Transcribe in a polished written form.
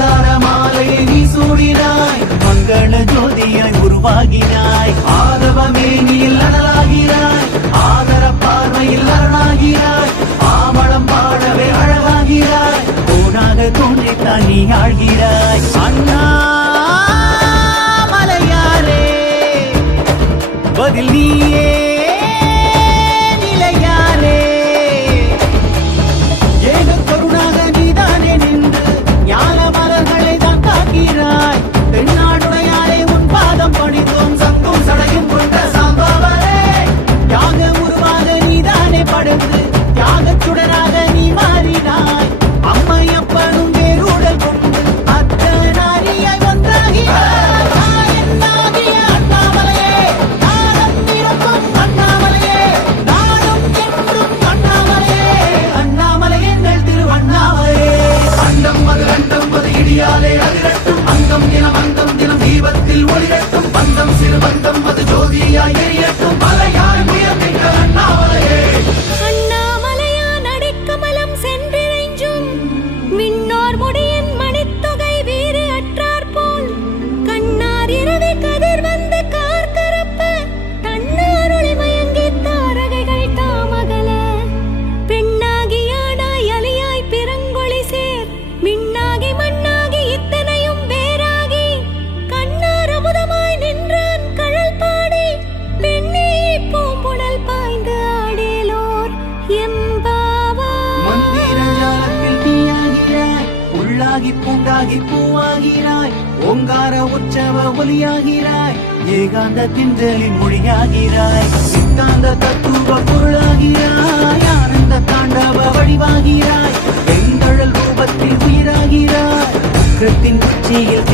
மந்தார மாலையை நீ சூடினாய், மங்கள ஜோதியாய் உருவாகினாய். ஆதவமேனியில் அனலாகிறாய், ஆதர பார்வையில் அரணாகிறாய். ஆவளம் பாடவே அழகாகிறாய், போனாக தோன்றித்தான் நீ ஆழ்கிறாய். அண்ணாமலையாரே பதில் நீயே நிலையாரே. ஏக கருணாக நீதானே நின்று ஞான மலர்களை தான் காக்கிறாய். தென்னாடுடையாரே உன் பாதம் பணித்தோம், சங்கும் சடையும் கொண்ட சாம்பாவரே. யாக உருவாக நீதானே படைத்து தியாகச் சுடராக நீ மாறினாய். அம்மையப்பனும் வேறுடல் கொண்டு அத்தனாரியாய் ஒன்றாகிறாய். நாயனாகிய அண்ணாமலையே, நாதம் பிறக்கும் அண்ணாமலையே, நாடும் என்றும் அண்ணாமலையே. அண்ணாமலை எங்கள் திருவண்ணாமலையே. அண்டம் அது அண்டம் அது இடியாலே அதிரட்டும், அங்கம் தினம் அங்கம் தினம் தீபத்தில் ஒளிரட்டும். பந்தம் சிறு பந்தம் அது ஜோதியாய் எரியட்டும், மலையாய் உயர்ந்திட்ட அண்ணாமலையே. அண்ணாமலையான் அடைக்கமலம் சென்றிறைஞ்சும் விண்ணோர் முடியின் மணித்தொகை வீறு அற்றார் போல் கண்ணார் இரவி கதிர் வந்து கார்கரப்ப தன்னாருளி மயங்கி தாரகைகள் தாமகல. பெண்ணாகியானாய் அலியாய் பிறங்கொழி சேர் மின்னாகி மண்ணாகி இத்தனையும் வேறாகி கண்ணார் அமுதமாய் நின்றான் கழல் பாடி பெண்ணே பூம்புணல் பாய்ந்து ஆடேலோர் எம்பாவா. மந்திர ஜாலத்தில் நீயாகிறாய், உள்ளாகி பூண்டாகி பூவாகிறாய். ஓங்கார உற்சவ ஒலியாகிறாய், ஏகாந்த தின்றலின் மொழியாகிறாய். சித்தாந்த தத்துவ பொருளாகிறாய், ஆனந்த தாண்டவ வடிவாகிறாய். வெங்கடல் ரூபத்தில் உயிராகிறாய், உக்கிரத்தின் உச்சியில்